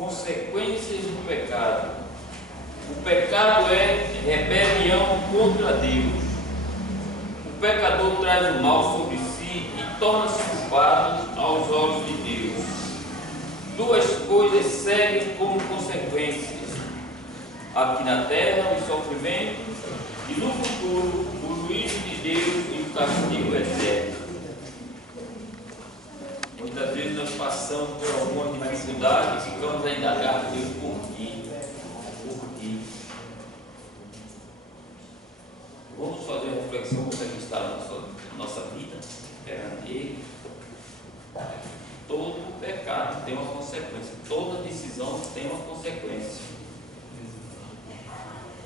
Consequências do pecado. O pecado é rebelião contra Deus. O pecador traz o mal sobre si e torna-se culpado aos olhos de Deus. Duas coisas seguem como consequências. Aqui na terra, o sofrimento, e no futuro, o juízo de Deus e o castigo eterno. Muitas vezes nós passamos por alguma dificuldade e ficamos a indagar a Deus por quê? Vamos fazer uma reflexão como é que está a nossa vida perante Ele. Todo pecado tem uma consequência, toda decisão tem uma consequência.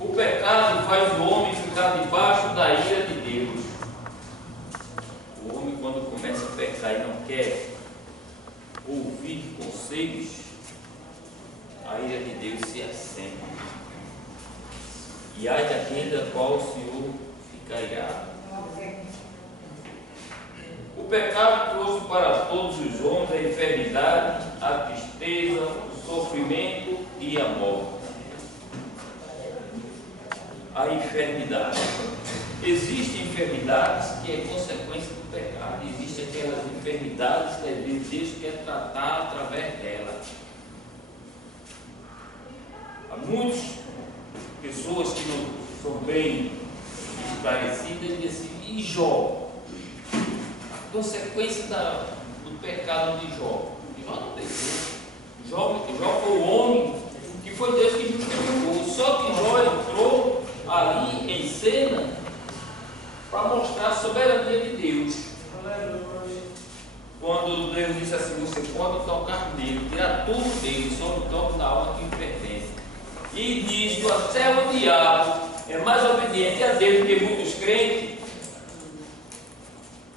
O pecado faz o homem ficar debaixo da ira de Deus. O homem, quando começa a pecar e não quer ouvir conselhos, a ira de Deus se acende. E ai daquele da qual o Senhor fica irado. O pecado trouxe para todos os homens a enfermidade, a tristeza, o sofrimento e a morte. A enfermidade. Existem enfermidades que é consequência do pecado. Existem aquelas enfermidades que às vezes Deus quer tratar através dela. Há muitas pessoas que não são bem esclarecidas e assim, e Jó? A consequência do pecado de Jó. Jó não pecou. Jó foi o homem que foi Deus que justificou. Só que Jó entrou ali em cena para mostrar a soberania de Deus. Quando Deus disse assim: você pode tocar nele, tirar tudo dele, só não toque na alma que lhe pertence. E diz: até o diabo é mais obediente a Deus do que muitos crentes.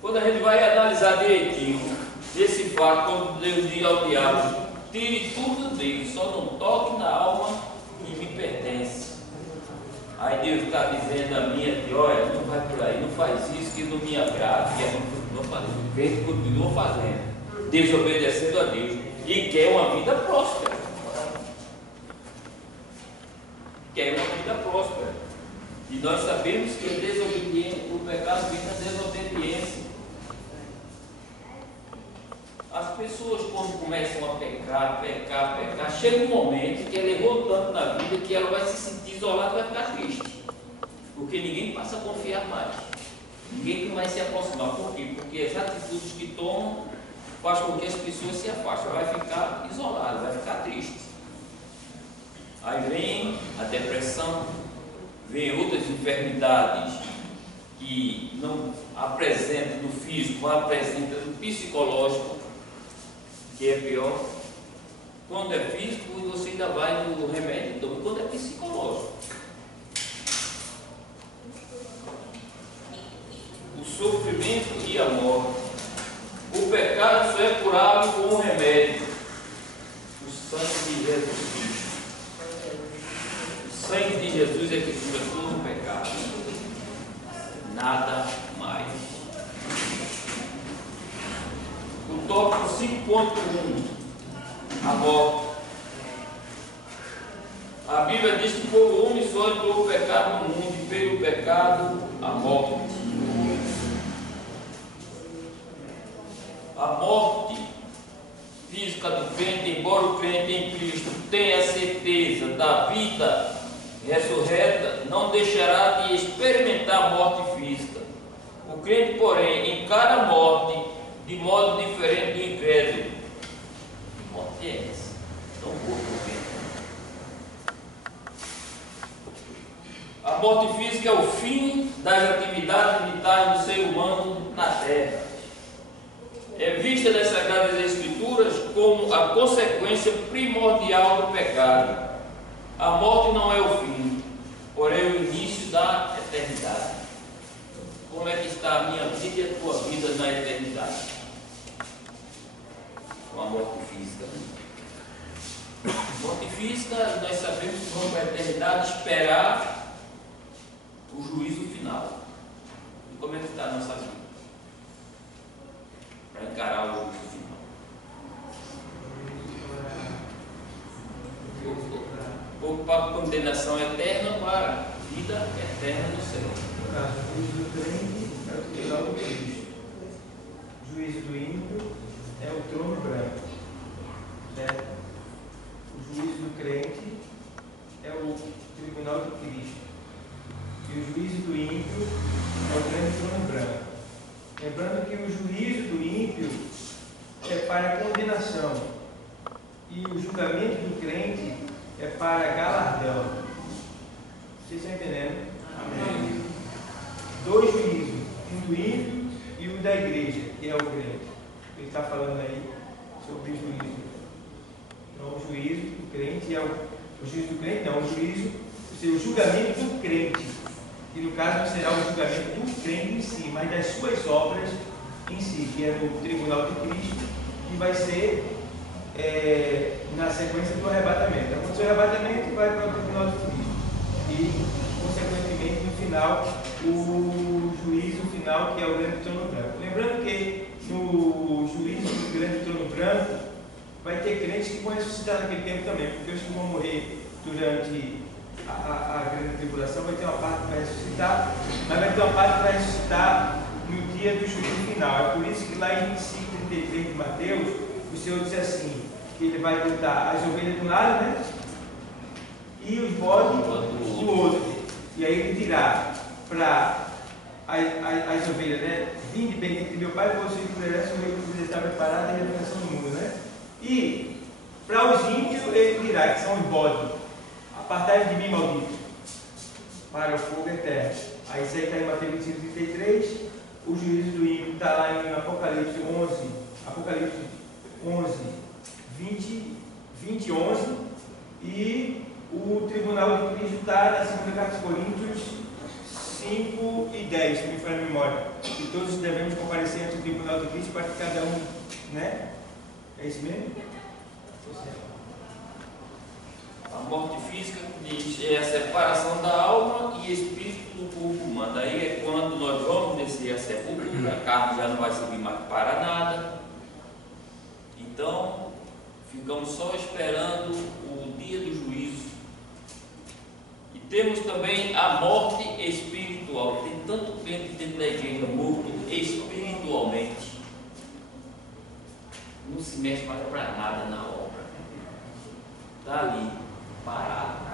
Quando a gente vai analisar direitinho esse fato, quando Deus diz ao diabo: tire tudo dele, só não toque na alma que me pertence. Aí Deus está dizendo a mim aqui: olha, não vai por aí, não faz isso que não me agrada. E ela continua fazendo, ele continua fazendo, desobedecendo a Deus, e quer uma vida próspera. Quer uma vida próspera. E nós sabemos que a desobediência, o pecado vem da desobediência. As pessoas, quando começam a pecar, chega um momento que ela errou tanto na vida que ela vai se sentir isolada e vai ficar triste. Porque ninguém passa a confiar mais. Ninguém vai se aproximar. Por quê? Porque as atitudes que tomam faz com que as pessoas se afastem. Vai ficar isolada, vai ficar triste. Aí vem a depressão, vem outras enfermidades que não apresentam no físico, mas apresentam no psicológico, que é pior. Quando é físico, você ainda vai no remédio, então, quando é psicológico. O sofrimento e a morte. O pecado só é curado com um remédio: o sangue de Jesus Cristo. O sangue de Jesus é que cura todo o pecado. Nada mais. O tópico 5.1: a morte. A Bíblia diz que por um homem só entrou o pecado no mundo, e pelo pecado a morte. A morte física do crente, embora o crente em Cristo tenha certeza da vida ressurreta, não deixará de experimentar a morte física. O crente, porém, encara a morte de modo diferente do incrédulo. Que morte é essa? Tão pouco tempo. A morte física é o fim das atividades vitais do ser humano na terra. É vista nas Sagradas Escrituras como a consequência primordial do pecado. A morte não é o fim, porém o início da eternidade. Como é que está a minha vida e a tua vida na eternidade? Com a morte física. Morte física, nós sabemos que vamos para a eternidade esperar o juízo final. E como é que está a nossa vida? Para encarar o juízo final. para condenação eterna para a vida eterna no céu. No caso, o juízo do crente é o tribunal do Cristo. O juízo do ímpio é o trono branco. Certo? O juízo do crente é o tribunal de Cristo. E o juízo do ímpio é o grande trono branco. Lembrando que o juízo do ímpio é para condenação e o julgamento do crente é para galardão. Vocês estão entendendo? Amém. Dois juízos, um do ímpio e o da igreja, que é o crente. Ele está falando aí sobre o juízo. Então, o juízo do crente é o juízo do crente, não, o julgamento do crente. E no caso não será o julgamento do crente em si, mas das suas obras em si, que é no tribunal de Cristo, que vai ser na sequência do arrebatamento. Aconteceu o arrebatamento, vai para o tribunal de Cristo. E, consequentemente, no final, o juízo final, que é o grande trono branco. Lembrando que no juízo do grande trono branco, vai ter crentes que vão ressuscitar naquele tempo também, porque os que vão morrer durante a grande tribulação vai ter uma parte que vai ressuscitar, mas vai ter uma parte que vai ressuscitar no dia do juízo final. É por isso que lá em 25:33 de Mateus, o Senhor diz assim, que ele vai botar as ovelhas de um lado, né? E os bodes do outro. E aí ele dirá para as ovelhas, né? Vinde, bendito de meu Pai, possuído por herança, o reino que está preparado e a redenção do mundo, né? E para os ímpios ele dirá, que são os bodes, apartai-vos de mim, maldito, para o fogo eterno. Aí isso aí está em Mateus 25:33. O juízo do ímpio está lá em Apocalipse 11, 20, 11. E o tribunal de Cristo está na 2 Carta aos Coríntios 5 e 10, se me faz a memória. E todos devemos comparecer ante o tribunal de Cristo para que cada um, né? É isso mesmo? A morte física diz, é a separação da alma e espírito do corpo humano. Daí é quando nós vamos descer a sepultura, a carne já não vai servir mais para nada. Então, ficamos só esperando o dia do juízo. E temos também a morte espiritual. Tem tanto crente dentro da igreja morto espiritualmente. Não se mexe mais para nada na obra. Está ali, parado.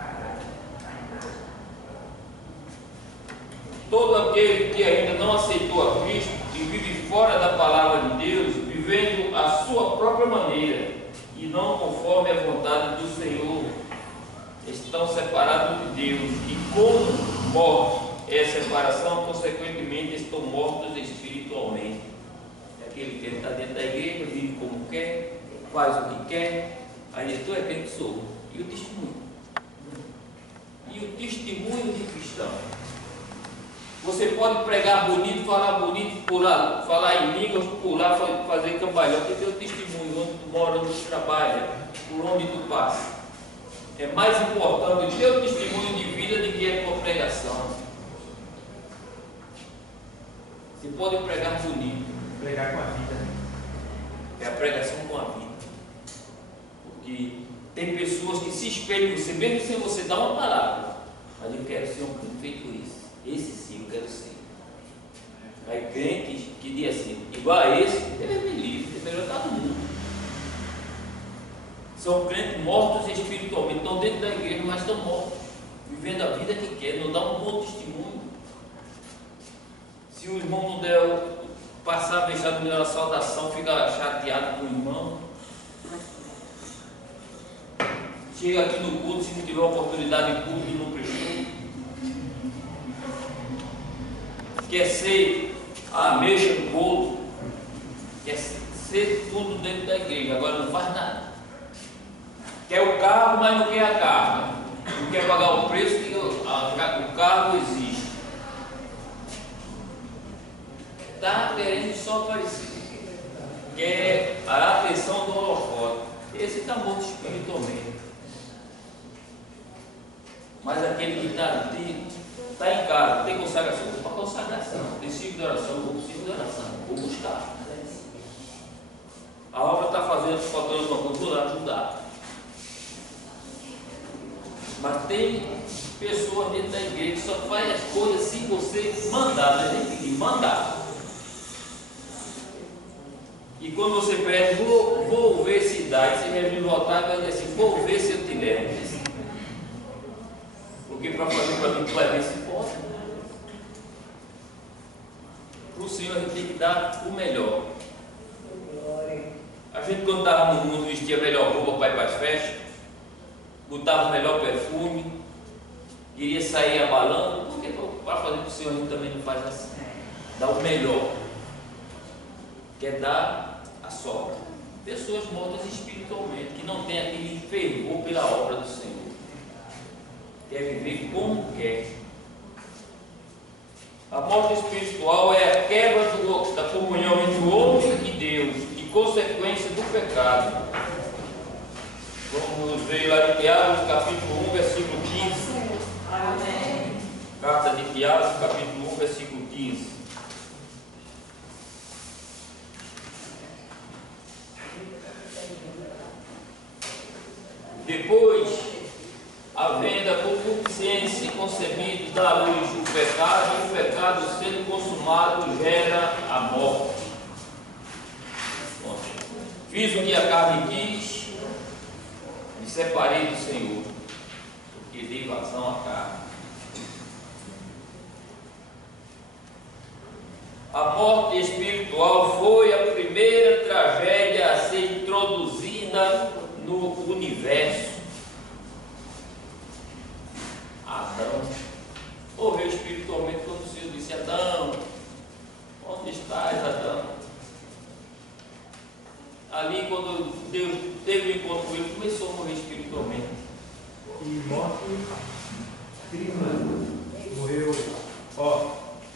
Todo aquele que ainda não aceitou a Cristo e vive fora da palavra de Deus, vivendo a sua própria maneira e não conforme a vontade do Senhor, estão separados de Deus. E como morte é separação, consequentemente estão mortos espiritualmente. Aquele que está dentro da igreja, vive como quer, faz o que quer, aí tu é quem sou. E o testemunho? E o testemunho de cristão? Você pode pregar bonito, falar bonito, pular, falar em línguas, pular, fazer cambalhota, e teu testemunho, onde tu mora, onde tu trabalha, por onde tu passa. É mais importante o teu testemunho de vida do que a tua pregação. Você pode pregar bonito. Pregar com a vida, né? É a pregação com a vida. Porque tem pessoas que se espelham em você, mesmo sem você dar uma palavra. Mas eu quero ser um crente feito isso. Esse sim, eu quero ser. Aí crentes que dizem assim, igual a esse, ele é livre, é melhor estar no mundo. São crentes mortos espiritualmente, estão dentro da igreja, mas estão mortos, vivendo a vida que quer, não dá um bom testemunho. Se o irmão não der, passar, deixar de dar a saudação, fica chateado com o irmão. Chega aqui no culto, se não tiver oportunidade de culto e não prestou. Quer ser a mexa do bolo, quer ser tudo dentro da igreja, agora não faz nada. Quer o carro, mas não quer a carga. Não quer pagar o preço que o carro exige. Está querendo só aparecer. Quer a atenção do holofote. Esse está morto espiritualmente. Mas aquele que está em casa, tem consagração, vou para consagração, tem ciclo de oração, vou para o ciclo de oração, vou buscar. A obra está fazendo, faltando uma coisa, vou lá ajudar. Mas tem pessoas dentro da igreja que só faz as coisas se você mandar, não é nem pedir, mandar. E quando você pede, vou ver se dá, e você vai vir voltar e vai dizer assim, vou ver se eu te levo. Porque para fazer para mim, tu vai ver se pode. Para o Senhor a gente tem que dar o melhor. A gente quando estava no mundo vestia a melhor roupa para ir para as festas, botava o melhor perfume, iria sair abalando. Por que para fazer para o Senhor a gente também não faz assim? Dá o melhor. Quer dar a sobra. Pessoas mortas espiritualmente, que não têm aquele fervor pela obra do Senhor. Quer viver como quer. A morte espiritual é a quebra da comunhão entre o homem e Deus, e consequência do pecado. Vamos ver lá em Tiago, capítulo 1, versículo 15. Amém. Carta de Tiago, capítulo 1, versículo 15. Depois, havendo a concupiscência concebida, dá luz o pecado, e o pecado sendo consumado gera a morte. Bom, fiz o que a carne quis, me separei do Senhor, porque dei vazão à carne. A morte espiritual foi a primeira tragédia a ser introduzida no universo. Adão morreu espiritualmente quando o Senhor disse: Adão, onde estás, Adão? Ali, quando Deus teve um encontro com ele, começou a morrer espiritualmente. E morte tripla. Morreu,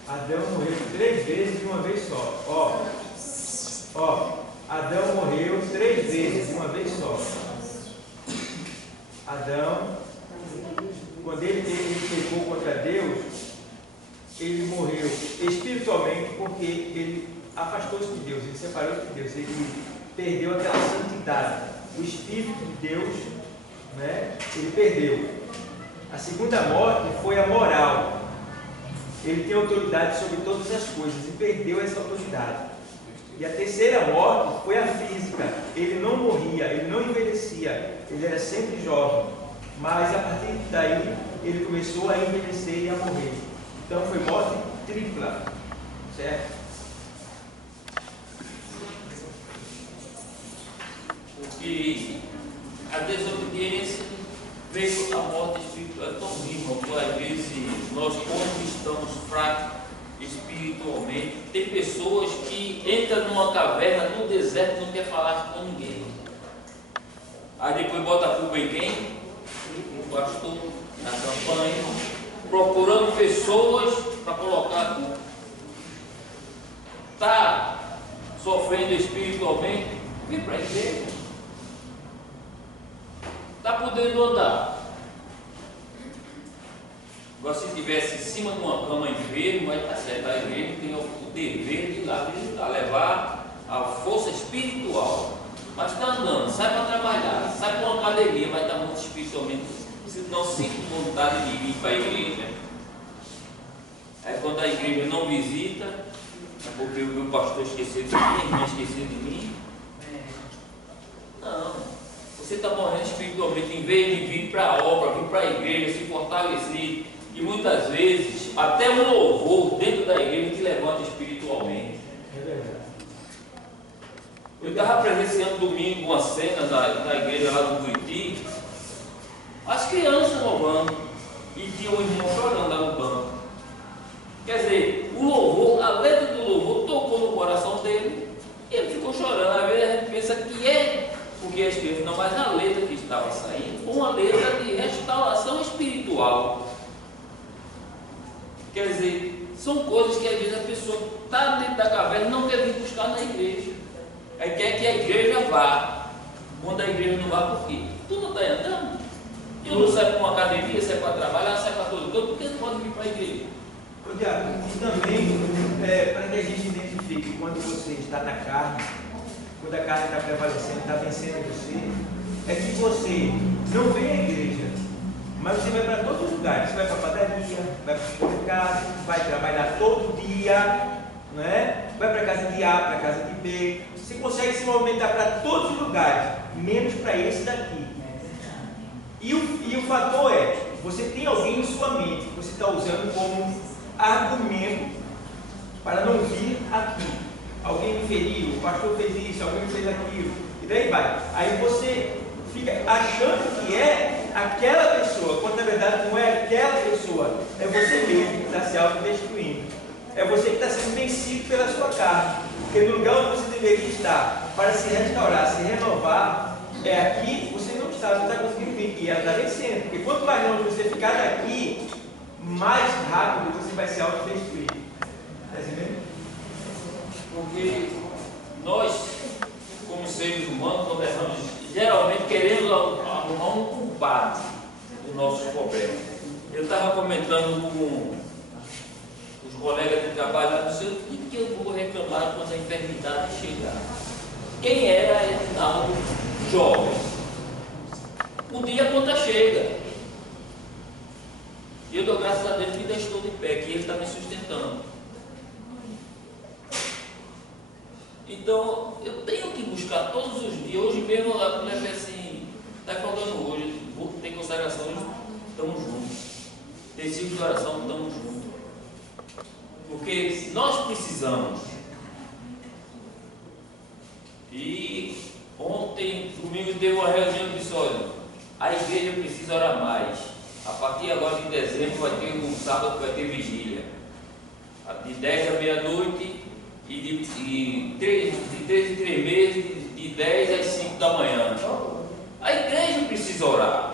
Adão morreu 3 vezes de uma vez só. Adão morreu 3 vezes de uma vez só. Adão, quando ele pecou contra Deus, ele morreu espiritualmente porque ele afastou-se de Deus, ele separou-se de Deus, ele perdeu aquela santidade. O Espírito de Deus, né, ele perdeu. A segunda morte foi a moral. Ele tem autoridade sobre todas as coisas e perdeu essa autoridade. E a terceira morte foi a física. Ele não morria, ele não envelhecia, ele era sempre jovem. Mas a partir daí, ele começou a envelhecer e a morrer. Então foi morte tripla. Certo? Porque a desobediência veio a morte espiritual. É tão horrível, às vezes nós, como estamos fracos espiritualmente, tem pessoas que entram numa caverna no deserto e não quer falar com ninguém. Aí depois bota a culpa em quem? O pastor, na campanha, procurando pessoas para colocar a culpa. Está sofrendo espiritualmente? Vem para a igreja. Está podendo andar. Agora, se estivesse em cima de uma cama enfermo, vai estar certo. A igreja tem o dever de ir lá visitar, levar a força espiritual. Mas está andando, sai para trabalhar, sai para uma academia, vai estar muito espiritualmente. Não sinto vontade de vir para a igreja. Aí quando a igreja não visita, é porque o meu pastor esqueceu de mim, a irmã esqueceu de mim. Não. Você está morrendo espiritualmente, em vez de vir para a obra, vir para a igreja, se fortalecer. E muitas vezes, até um louvor dentro da igreja te levanta espiritualmente. É verdade. Eu estava presenciando domingo uma cena na igreja lá do Buriti, as crianças louvando, e tinha um irmão chorando lá no banco. Quer dizer, o louvor, a letra do louvor tocou no coração dele, e ele ficou chorando. Às vezes a gente pensa que é porque as crianças, não, mas a letra que estava saindo foi uma letra de restauração espiritual. Quer dizer, são coisas que às vezes a pessoa está dentro da caverna e não quer vir buscar na igreja. Aí quer que a igreja vá. Quando a igreja não vá, por quê? Tu não está andando? Tu não sai para uma academia, sai para trabalhar, sai para todo canto, por que não pode vir para a igreja? Diago, e também, para que a gente identifique quando você está na carne, quando a carne está prevalecendo, está vencendo você, é que você não vem à igreja, Mas você vai para todos os lugares. Você vai para a padaria, vai para o supermercado, vai trabalhar todo dia, né? Vai para a casa de A, para a casa de B. Você consegue se movimentar para todos os lugares, menos para esse daqui. E o fator é, você tem alguém em sua mente que você está usando como argumento para não vir aqui. Alguém me feriu, o pastor fez isso, alguém fez aquilo, e daí vai. Aí você fica achando que é aquela pessoa, quando na verdade não é aquela pessoa, é você mesmo que está se autodestruindo. É você que está sendo vencido pela sua carne. Porque no lugar onde você deveria estar para se restaurar, se renovar, é aqui você não está conseguindo vir. E ela está vencendo. Porque quanto mais longe você ficar daqui, mais rápido você vai se autodestruir. Está entendendo? Porque nós, como seres humanos, governamos, geralmente queremos arrumar um culpado dos nossos problemas. Eu estava comentando com os colegas de trabalho, não sei o que eu vou reclamar quando a enfermidade chegar. Quem era Edinaldo jovem? Um dia a conta chega. E eu dou graças a Deus que ainda estou de pé, que Ele está me sustentando. Então, eu tenho que buscar todos os dias. Hoje mesmo a mulher fez assim, está falando hoje, tem consagração, estamos juntos. Tem ciclo de oração, estamos juntos. Porque nós precisamos. E ontem, domingo, teve uma reunião e disse, olha, a igreja precisa orar mais. A partir agora de dezembro vai ter um sábado que vai ter vigília. De 10 à meia-noite e de 3 em 3 meses, de 10 às 5 da manhã. A igreja precisa orar.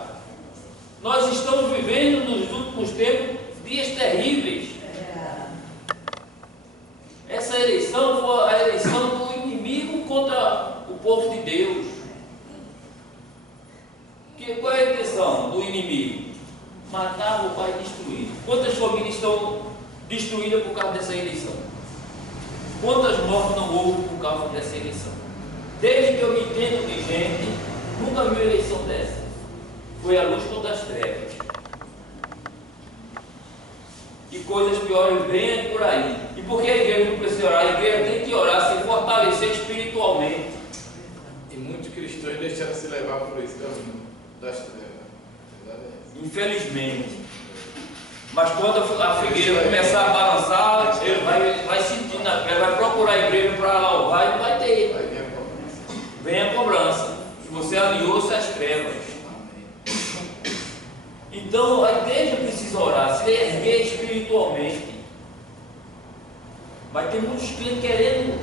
Nós estamos vivendo nos últimos tempos dias terríveis. Essa eleição foi a eleição do inimigo contra o povo de Deus. Qual é a intenção do inimigo? Matar, roubar e destruir. Quantas famílias estão destruídas por causa dessa eleição? Quantas mortes não houve por causa dessa eleição? Desde que eu me entendo de gente, nunca vi uma eleição dessa. Foi a luz contra as trevas. E coisas piores vêm por aí. E por que a igreja não precisa orar? A igreja tem que orar, se fortalecer espiritualmente. E muitos cristãos deixaram se levar por esse caminho das trevas. Infelizmente. Mas quando a figueira começar a balançar, ele vai sentir na pele, vai procurar a igreja para louvar e não vai ter. Aí vem a cobrança. Vem a cobrança. Você aliou-se às trevas. Então a igreja precisa orar, se erguer espiritualmente. Vai ter muitos clientes querendo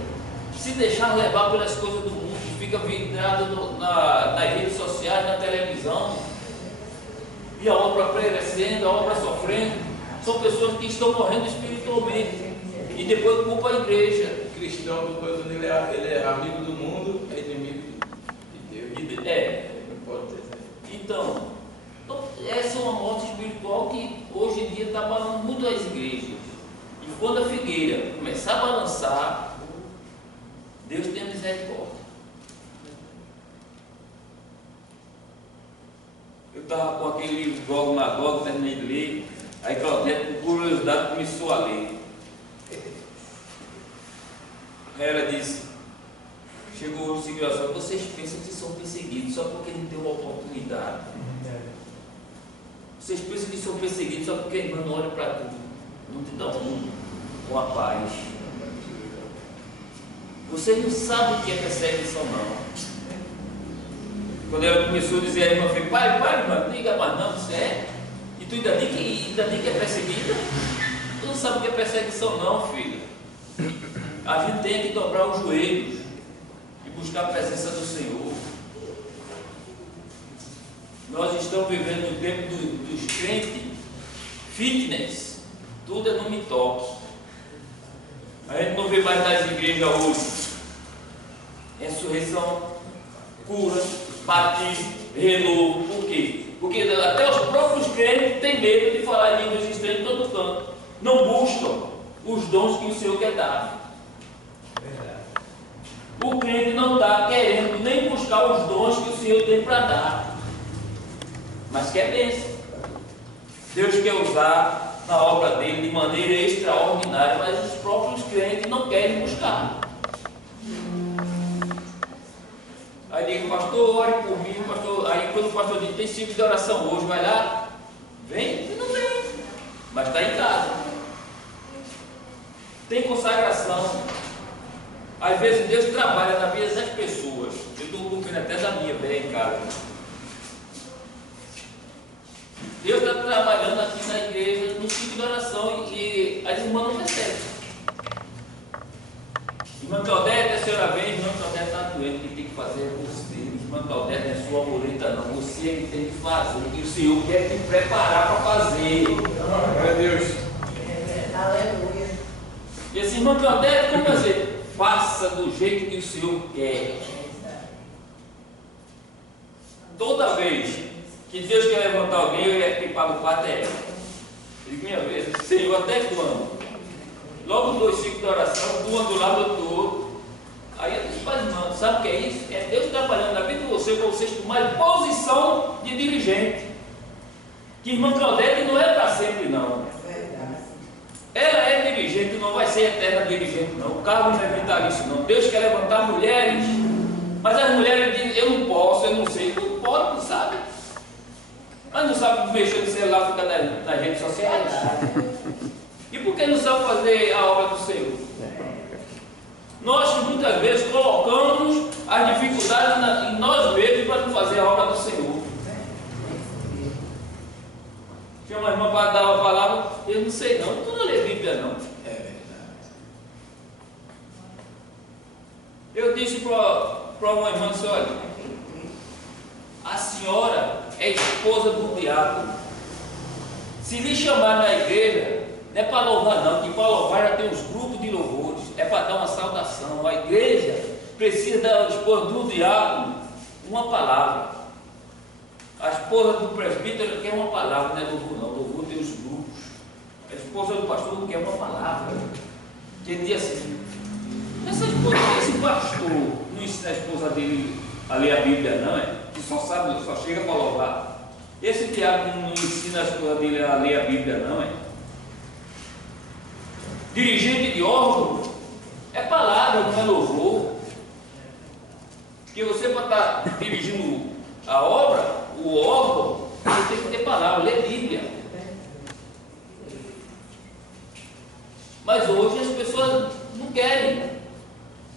se deixar levar pelas coisas do mundo, fica vidrado nas redes sociais, na televisão, e a obra perecendo, a obra sofrendo. São pessoas que estão morrendo espiritualmente e depois culpa a igreja. O cristão, depois ele é amigo do mundo, é inimigo de Deus. Não pode ter. Então, essa é uma morte espiritual que hoje em dia está abalando muito as igrejas. E quando a figueira começar a balançar, Deus tem misericórdia. Eu estava com aquele livro Gog Magog, terminei de ler, aí Claudete, por curiosidade, começou a ler. Aí ela disse, chegou o seguinte, vocês pensam que são perseguidos só porque não tem uma oportunidade. Vocês pensam que são perseguidos só porque a irmã não olha para tudo, não te dá com a paz. Vocês não sabem o que é perseguição, não. Quando ela começou a dizer, a irmã fez, pai, irmã, não diga mais não, você é? E tu ainda diz que é perseguida? Tu não sabe o que é perseguição, não, filha. A gente tem que dobrar os joelhos e buscar a presença do Senhor. Nós estamos vivendo no tempo dos crentes, fitness, tudo é no me toque. A gente não vê mais nas igrejas hoje ressurreição, cura, batismo, renovo. Por quê? Porque até os próprios crentes têm medo de falar em línguas estranhas em todo canto. Não buscam os dons que o Senhor quer dar. O crente não está querendo nem buscar os dons que o Senhor tem para dar, mas quer bênção. Deus quer usar na obra dele de maneira extraordinária, mas os próprios crentes não querem buscar. Aí digo, pastor, ore por mim, pastor. Aí quando o pastor diz, tem ciclo de oração hoje, vai lá, vem? Não vem, mas está em casa. Tem consagração. Às vezes Deus trabalha na vida das pessoas. Eu estou cumprindo até da minha bem em casa. Deus está trabalhando aqui na igreja, no ciclo de oração, e as irmãs não percebem. Irmã Claudete, a senhora vem, irmã Claudete está doente, o que tem que fazer é você. Irmã Claudete não é sua muleta não, você é que tem que fazer, e o Senhor quer te preparar para fazer. Glória a Deus. Aleluia. E assim, irmã Claudete, como fazer? Faça do jeito que o Senhor quer. Toda vez que Deus quer levantar alguém, quem paga o pato é ela. Digo, minha vez, Senhor, até quando? Logo 2 ciclos de oração, uma do lado do outro. Aí eu disse, mas irmão, sabe o que é isso? É Deus trabalhando na vida de você para vocês tomarem posição de dirigente. Que irmã Claudete não é para sempre, não. Ela é dirigente, não vai ser eterna dirigente, não. O cargo não é vitalício, não. Deus quer levantar mulheres, mas as mulheres dizem, eu não posso, eu não sei. Não pode, não sabe. Mas não sabe mexer no celular, fica nas redes sociais. E por que não sabe fazer a obra do Senhor? Nós muitas vezes colocamos as dificuldades em nós mesmos para não fazer a obra do Senhor. Tinha uma irmã para dar uma palavra, eu não sei não, tu não lê Bíblia não. É verdade. Eu disse para uma irmã, disse, olha, a senhora é esposa do diabo. Se lhe chamar na igreja, não é para louvar não, que para louvar já tem uns grupos de louvores, é para dar uma saudação. A igreja precisa da esposa do diabo uma palavra. A esposa do presbítero quer uma palavra, não é louvor não, louvor tem os grupos. A esposa do pastor quer uma palavra. Que ele diz assim, esse pastor não ensina a esposa dele a ler a Bíblia não, é? Que só sabe, só chega para louvar. Esse diabo não ensina a esposa dele a ler a Bíblia não, é? Dirigente de órgão é palavra, não é louvor. Porque você para estar dirigindo a obra, o órgão, você tem que ter palavra, ler Bíblia. Mas hoje as pessoas não querem.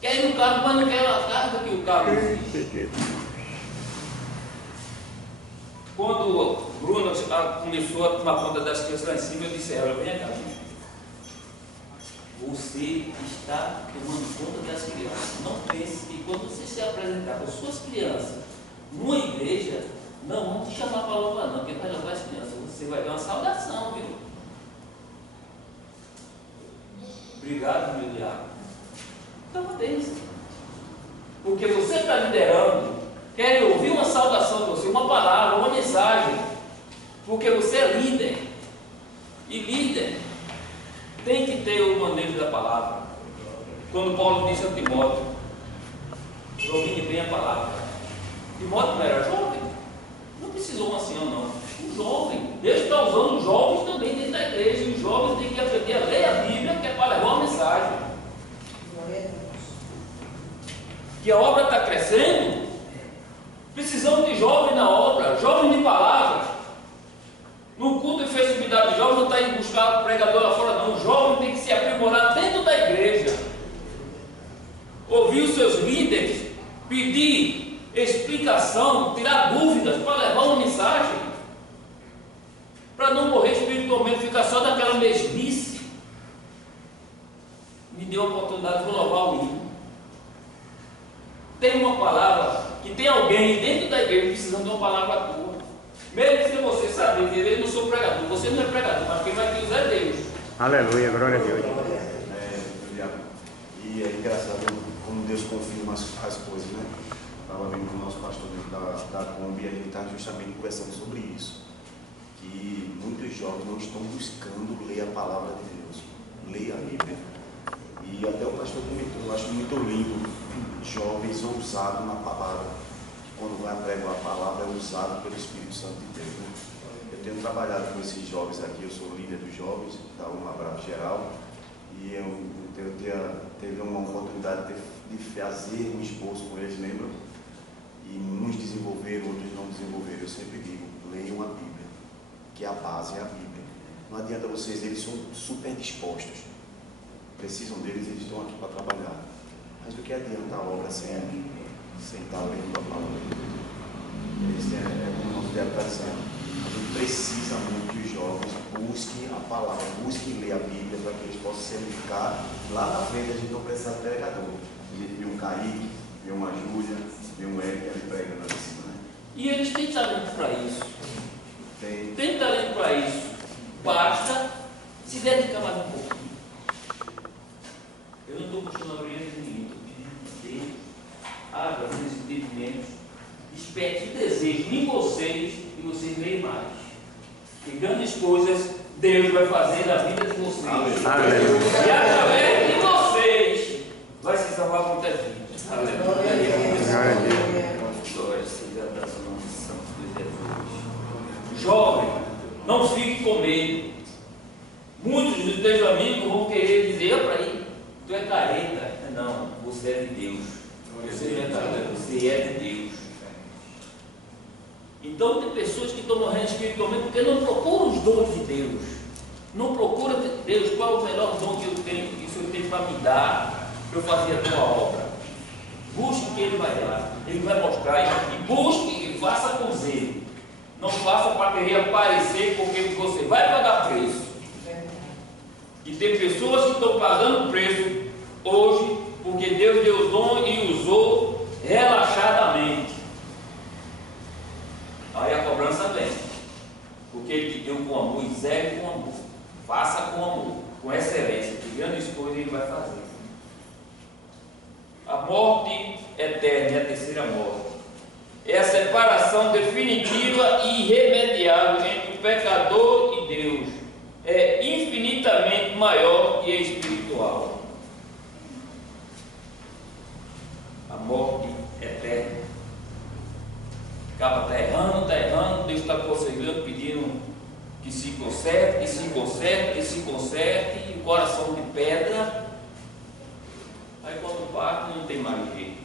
Querem um carro, mas não querem a carga que o carro existe. Quando o Bruno começou a tomar conta das crianças lá em cima, eu disse a ela, vem cá, você está tomando conta das crianças. Não pense que quando você se apresentar com suas crianças numa igreja, não vão te chamar para louvar não, porque vai louvar as crianças. Você vai dar uma saudação, viu? Obrigado, meu diabo. Então, pense. Porque você está liderando, quer ouvir uma saudação de você, uma palavra, uma mensagem. Porque você é líder. E líder tem que ter o manejo da palavra. Quando Paulo disse a Timóteo, domine bem a palavra. Timóteo não era jovem, não precisou um ancião não, um jovem. Deus está usando os jovens também dentro da igreja, e os jovens têm que aprender a ler a Bíblia, que é para levar uma mensagem. Que a obra está crescendo, precisamos de jovens na obra, jovens de palavras. No culto e festividade de jovens não está indo buscar pregador lá fora não, o jovem tem que se aprimorar dentro da igreja, ouvir os seus líderes, pedir explicação, tirar dúvidas para levar uma mensagem, para não morrer espiritualmente, ficar só daquela mesmice. Me deu a oportunidade de louvar o hino. Tem uma palavra, que tem alguém dentro da igreja precisando de uma palavra tua. Mesmo que você saber que eu não sou pregador, você não é pregador, mas quem vai te usar é Deus. Aleluia, glória a Deus. E é engraçado como Deus confirma as coisas, né? Estava vendo com o nosso pastor da Kombi e a gente está justamente conversando sobre isso. Que muitos jovens não estão buscando ler a palavra de Deus, ler a Bíblia. E até o pastor comentou, eu acho muito lindo, jovens ousados na palavra. Quando vai pregar a palavra é usado pelo Espírito Santo de Deus, né? tenho trabalhado com esses jovens aqui, eu sou líder dos jovens, da Uma Brava Geral, e teve uma oportunidade de fazer um esforço com eles, lembram? E uns desenvolveram, outros não desenvolveram. Eu sempre digo, leiam a Bíblia, que a base é a Bíblia. Não adianta vocês, eles são super dispostos, precisam deles, eles estão aqui para trabalhar. Mas o que adianta a obra sem estar lendo a palavra? Esse é como o nosso diário está dizendo. A gente precisa muito que os jovens busquem a palavra, busquem ler a Bíblia para que eles possam se edificar. Lá na frente a gente não precisa de pregador. A gente viu um Kaique, viu uma Júlia, viu um Eric ali pregando ali em cima, né? E eles têm talento para isso. Tem Talento para isso. Basta se dedicar mais um pouquinho. Eu não estou buscando a orelha de ninguém, estou pedindo que Deus abra os entendimentos, desperte o desejo em vocês e vocês leem mais. E grandes coisas Deus vai fazer na vida de vocês. Aleluia. E através de vocês vai se salvar muitas vidas. Aleluia. Glória seja da sua santo de Jesus. Jovem, não fique com medo. Muitos dos teus amigos vão querer dizer para aí, tu é careta. Não, você é de Deus. Você é de Deus. Então tem pessoas que estão morrendo espiritualmente porque não procuram os dons de Deus. Não procuram Deus, qual é o melhor dom que eu tenho, que o Senhor tem para me dar, para eu fazer a tua obra. Busque que Ele vai dar, Ele vai mostrar, e busque e faça com zelo. Não faça para querer aparecer, porque você vai pagar preço. E tem pessoas que estão pagando preço hoje, porque Deus deu o dom e usou relaxadamente. Aí a cobrança vem, porque Ele te deu com amor, e serve com amor. Faça com amor, com excelência, que grandes coisas Ele vai fazer. A morte eterna é a terceira morte. É a separação definitiva e irremediável entre o pecador e Deus. É infinitamente maior e espiritual. A morte eterna. Acaba errando, Deus está aconselhando, pedindo que se conserte, e o coração de pedra. Aí quando parte não tem mais jeito.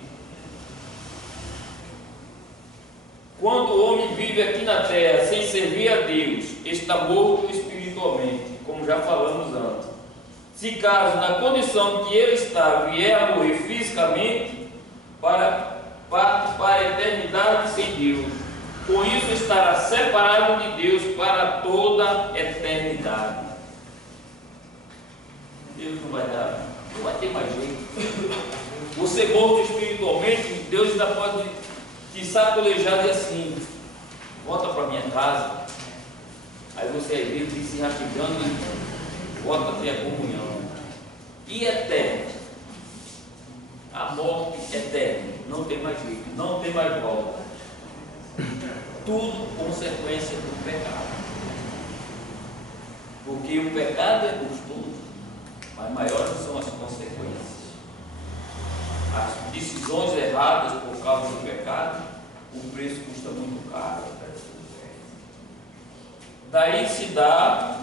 Quando o homem vive aqui na terra sem servir a Deus, está morto espiritualmente, como já falamos antes. Se caso na condição que ele está vier a morrer fisicamente, parte para a eternidade sem Deus. Com isso estará separado de Deus para toda a eternidade. Deus não vai ter mais jeito. Você morto espiritualmente, Deus ainda pode te sacolejar e assim, volta para minha casa. Aí você às vezes vem se rapidando e volta a ter a comunhão. E eterno, a morte eterna, não tem mais jeito, não tem mais volta. Tudo consequência do pecado. Porque o pecado é gostoso, mas maiores são as consequências. As decisões erradas por causa do pecado, o preço custa muito caro. Daí se dá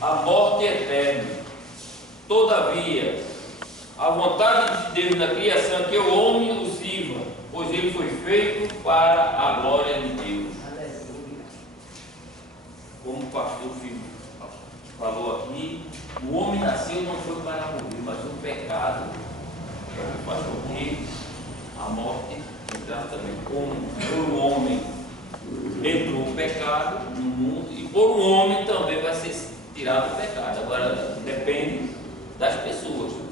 a morte eterna. Todavia, a vontade de Deus na criação é que o homem o sirva, pois ele foi feito para a glória de Deus. Como o pastor Filho falou aqui, o homem nasceu não foi para morrer, mas o pecado faz com que a morte entrasse também. Como por um homem entrou o pecado no mundo, e por um homem também vai ser tirado o pecado. Agora depende das pessoas.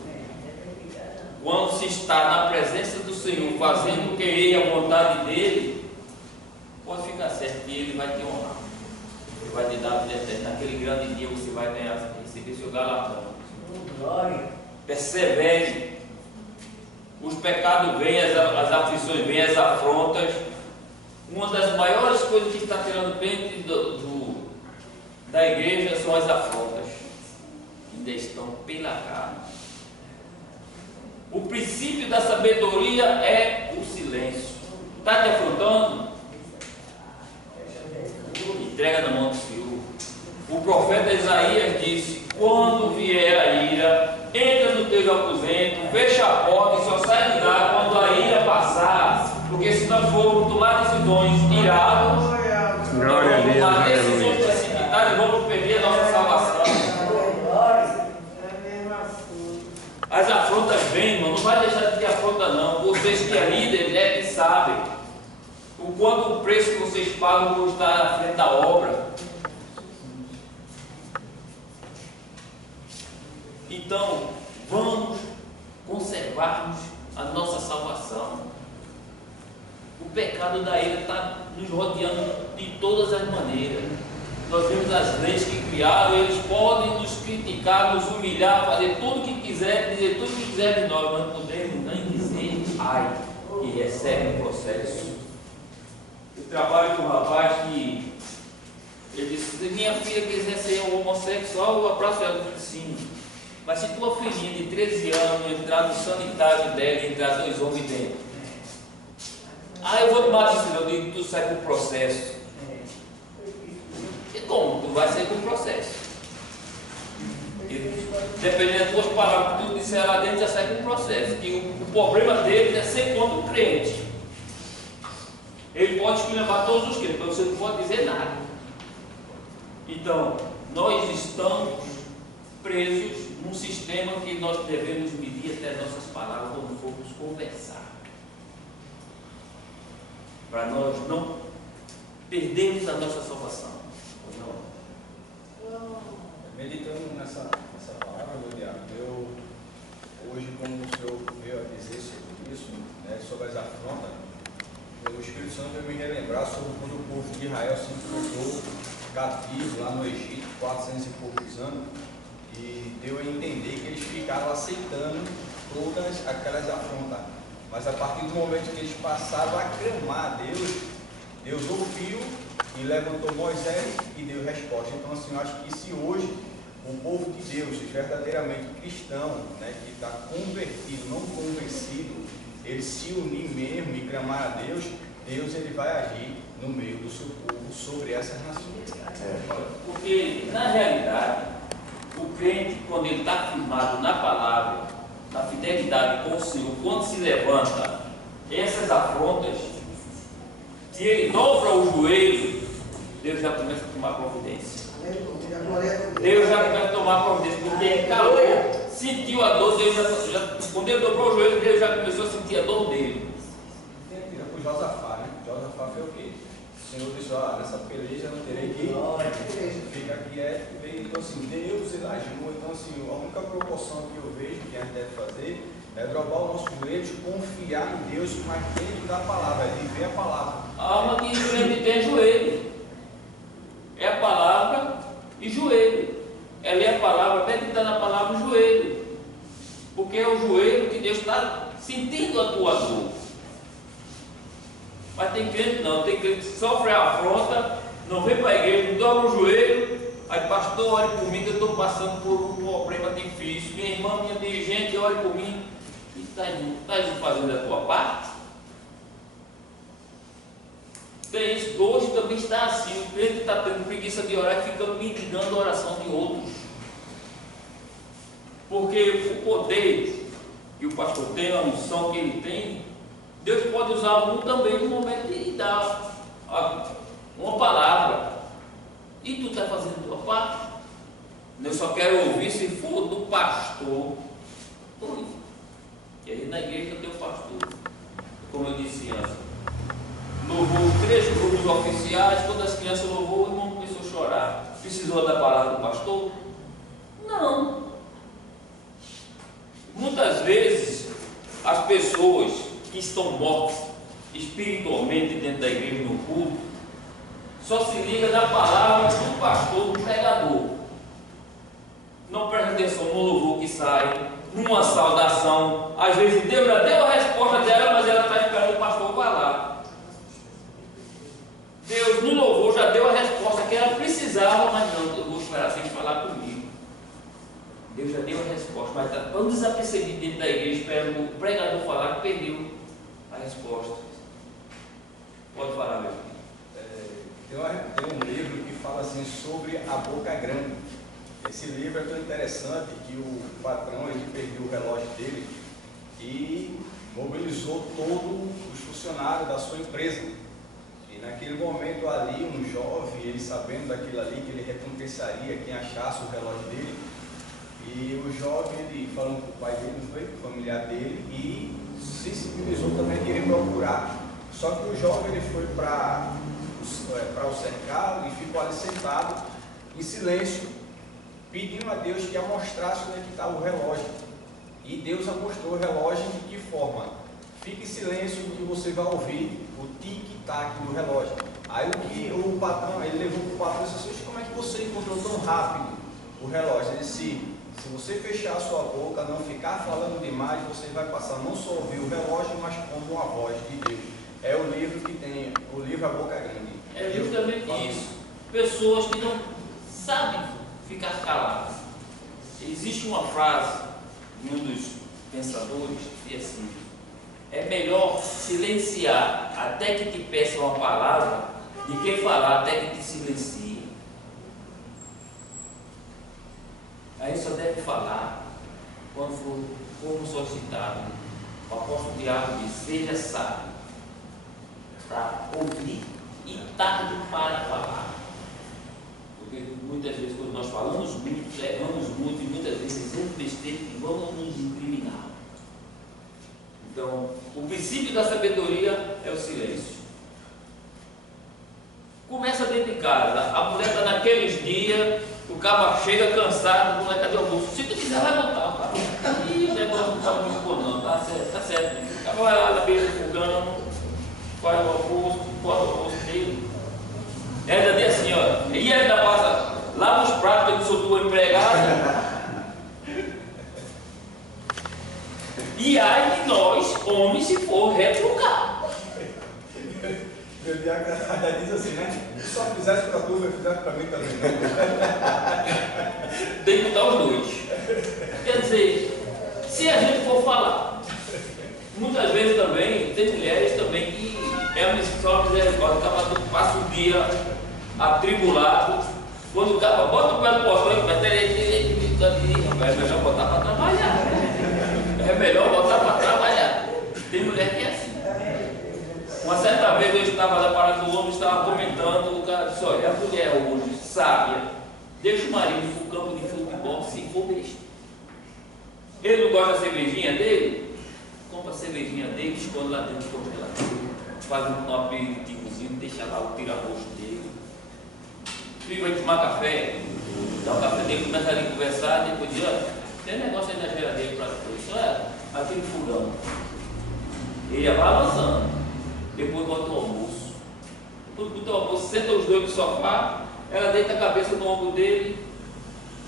Quando se está na presença do Senhor, fazendo o que Ele, a vontade dEle, pode ficar certo que Ele vai te honrar. Ele vai te dar a vida eterna. Naquele grande dia você vai ganhar, receber seu galardão. Persevere. Os pecados vêm, as aflições vêm, as afrontas. Uma das maiores coisas que está tirando dentro da igreja são as afrontas. Ainda estão pela carne. O princípio da sabedoria é o silêncio. Está te afrontando? entrega na mão do Senhor. O profeta Isaías disse: quando vier a ira, entra no teu aposento, fecha a porta e só sai de lá quando a ira passar. Porque se nós formos tomar decisões irados, nós vamos tomar decisões precipitadas e vamos perder a nossa salvação. As afrontas vêm, irmão, não vai deixar de ter afronta não. Vocês que é líder, que sabem o quanto o preço que vocês pagam por estar à frente da obra. Então, vamos conservarmos a nossa salvação. O pecado da ira está nos rodeando de todas as maneiras. Nós vemos as leis que criaram, eles podem nos criticar, nos humilhar, fazer tudo o que quiser, dizer tudo o que quiser de nós, mas não podemos nem dizer ai, e recebe um processo. Eu trabalho com um rapaz que ele disse: se minha filha quiser ser um homossexual, eu abraço ela de cima. Mas se tua filhinha de 13 anos entrar no sanitário dela e entrar 2 homens dentro, eu vou tomar decisão, eu digo, tu sai com o processo. E como? Tu vai sair com o processo. E, dependendo das tuas palavras que tu disser lá dentro, já sai com o processo. E o problema deles é ser contra o crente. Ele pode esculhambar todos os crentes, mas você não pode dizer nada. Então, nós estamos presos num sistema que nós devemos medir até as nossas palavras quando formos conversar, para nós não perdermos a nossa salvação. Meditando nessa palavra, eu hoje, como o Senhor veio a dizer sobre isso, né, sobre as afrontas, o Espírito Santo veio me relembrar sobre quando o povo de Israel se encontrou cativo lá no Egito, 400 e poucos anos, e deu a entender que eles ficaram aceitando todas aquelas afrontas. Mas a partir do momento que eles passaram a clamar a Deus, Deus ouviu e levantou Moisés e deu resposta. Então, assim, eu acho que se hoje o povo de Deus, verdadeiramente cristão, né, que está convertido, não convencido, ele se unir mesmo e clamar a Deus, Deus ele vai agir no meio do seu povo sobre essas nações. Porque, na realidade, o crente, quando ele está firmado na palavra, na fidelidade com o Senhor, quando se levanta essas afrontas, que ele dobra o joelho, Deus já começa a tomar providência. Deus já começa a tomar providência, porque ele calou, sentiu a dor, quando ele dobrou o joelho, Deus já começou a sentir a dor dele. Tem com Josafá, né? Josafá foi o quê? O Senhor disse: nessa peleja não terei que fica quieto. Então, assim, Deus ele agiu. Então, assim, a única proporção que eu vejo que a gente deve fazer é dobrar os nossos joelhos, confiar em Deus, mas dentro da palavra, é viver a palavra. A alma que crente tem joelho. É a palavra e joelho. Ela é a palavra, até que está na palavra, o joelho. Porque é o joelho que Deus está sentindo a tua dor. Mas tem crente não, tem crente que sofre a afronta, não vem para a igreja, não dobra o joelho. Aí, pastor, olhe por mim, que eu estou passando por um problema difícil. Minha irmã, minha dirigente, olhe por mim. E estás fazendo a tua parte? Tem isso, hoje também está assim. O crente está tendo preguiça de orar e fica mendigando a oração de outros. Porque o poder que o pastor tem, a unção que ele tem, Deus pode usar um também no momento de dar uma palavra. E tu está fazendo a tua parte? Eu só quero ouvir se for do pastor. E aí na igreja tem o pastor. Como eu disse antes, louvou 3 grupos oficiais, quando as crianças louvou, o irmão começou a chorar. Precisou da palavra do pastor? Não. Muitas vezes as pessoas que estão mortas espiritualmente dentro da igreja no culto só se liga na palavra do pastor, do pregador. Não presta atenção no louvor que sai, numa saudação. Às vezes Deus já deu a resposta dela, mas ela está esperando o pastor falar. Deus no louvor já deu a resposta que ela precisava, mas não, eu vou esperar sem falar comigo. Deus já deu a resposta, mas está tão desapercebido dentro da igreja, esperando o pregador falar, que perdeu a resposta. Pode falar, meu filho. Tem um livro que assim sobre a boca grande. Esse livro é tão interessante que o patrão ele perdeu o relógio dele e mobilizou todos os funcionários da sua empresa. E naquele momento ali, um jovem, ele sabendo daquilo ali, que ele recompensaria quem achasse o relógio dele, e o jovem, ele falou com o pai dele, foi com o familiar dele, e sensibilizou também que ele procurar. Só que o jovem, ele foi para o cercado e ficou ali sentado, em silêncio, pedindo a Deus que mostrasse onde é que estava o relógio. E Deus mostrou o relógio de que forma? Fique em silêncio que você vai ouvir o tic-tac do relógio. Aí o patrão, ele levou para o patrão e disse: como é que você encontrou tão rápido o relógio? Ele disse: se você fechar a sua boca, não ficar falando demais, você vai passar não só a ouvir o relógio, mas como a voz de Deus. É o livro que tem, o livro A Boca Grande. É justamente isso. Pessoas que não sabem ficar caladas. Existe uma frase de um dos pensadores que diz assim: é melhor silenciar até que te peça uma palavra do que falar até que te silencie. Aí só deve falar quando for solicitado. O apóstolo Tiago diz: seja sábio para ouvir e tarde para falar. Porque muitas vezes, quando nós falamos muito, erramos muito e muitas vezes dizemos besteira que vamos nos incriminar. Então, o princípio da sabedoria é o silêncio. Começa dentro de casa. A mulher está naqueles dias, o cabo chega cansado, cadê o almoço? Se tu quiser, vai botar o cabo. Ih, o negócio não pode me expor, não. Tá certo. O cabo vai lá na beira do fogão, faz o almoço, bota o almoço dele. Ainda diz assim, ó, e ainda passa, lava os pratos que eu sou tua empregada. E aí de nós, homens, se for retrucar. Meu diabo diz assim, né? Se só fizesse para tu, eu fizesse para mim também. Tem que mudar os dois. Quer dizer, se a gente for falar, muitas vezes também, tem mulheres também que só misericórdia, o passa o dia atribulado, quando o cara bota o pé no portão e é melhor botar para trabalhar. É melhor botar para trabalhar. Tem mulher que é assim. Uma certa vez eu estava lá parado, o homem estava comentando, o cara disse: olha, a mulher hoje, sábia, deixa o marido para o campo de futebol se for besta. Ele não gosta da cervejinha dele? Compra a cervejinha dele, esconde lá dentro do congelador, faz um aperitivozinho, deixa lá o tira-gosto dele. Filho vai tomar café, dá o café dele, começa ali a conversar, depois diz: olha, tem um negócio aí na geladeira para depois. Isso é aquele fogão. Ele vai avançando. Depois bota o almoço. Depois bota o almoço, senta os dois no sofá, ela deita a cabeça no ombro dele.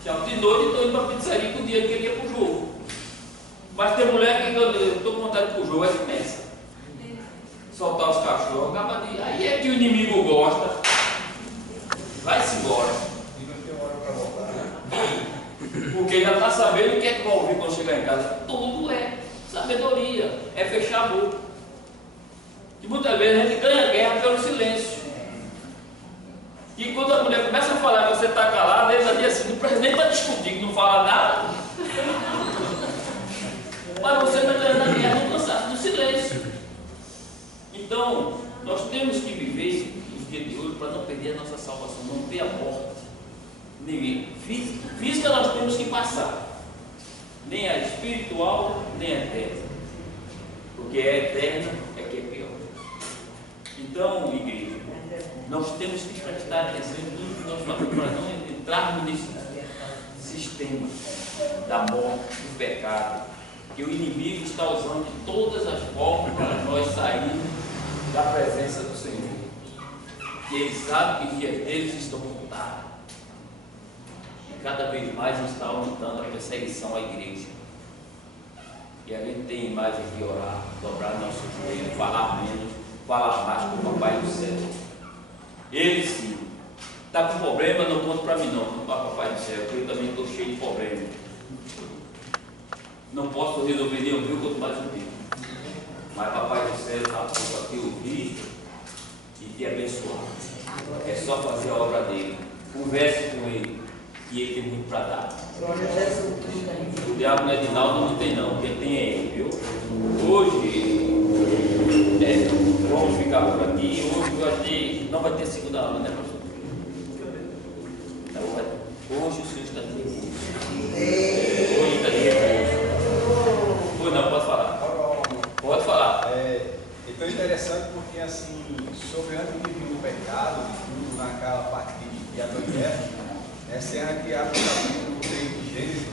Tchau. De noite estou indo para a pizzaria com o dia que ele ia para o jogo. Mas tem mulher que eu estou com vontade para o jogo, aí começa. Soltar os cachorros, acaba de. Aí é que o inimigo gosta. Vai-se embora. E não tem hora para voltar. Porque já está sabendo o que é que vai ouvir quando chegar em casa. Tudo é sabedoria, é fechar a boca. E muitas vezes a gente ganha guerra pelo silêncio. E quando a mulher começa a falar e você está calado, ele vai dizer assim: não precisa nem para discutir, que não fala nada. Mas você está ganhando a guerra no cansaço, no silêncio. Então, nós temos que viver os dias de hoje para não perder a nossa salvação, não ter a morte. Nem física nós temos que passar, nem a espiritual, nem a eterna. Porque a eterna é que é pior. Então, igreja, nós temos que prestar atenção em tudo que nós falamos para não entrarmos nesse sistema da morte, do pecado, que o inimigo está usando de todas as formas para nós sairmos da presença do Senhor. E ele sabe que os dias deles estão contados. E cada vez mais está aumentando a perseguição à igreja. E a gente tem imagens de orar, dobrar nosso joelho, falar menos, falar mais com o Papai do Céu. Ele sim. Está com problema, não conta para mim não, para o Papai do Céu, porque eu também estou cheio de problema. Não posso resolver nem ouvir, quanto mais ouvir. Mas Papai do Céu está pronto para te ouvir e te abençoar. É só fazer a obra dele. converse com ele, e ele tem muito para dar. Glória a Jesus. O diabo não é de Naldo, não tem não, quem tem é ele, viu? Hoje, vamos ficar por aqui. Hoje não vai ter segunda aula, né, pastor? Hoje o senhor está de repouso. Hoje está de repouso. Pois não, pode falar. Pode falar. Então é interessante porque, assim, sobre antes de vir o pecado, de tudo naquela parte de Adão e Eva, essa que abre o capítulo 3 de Gênesis,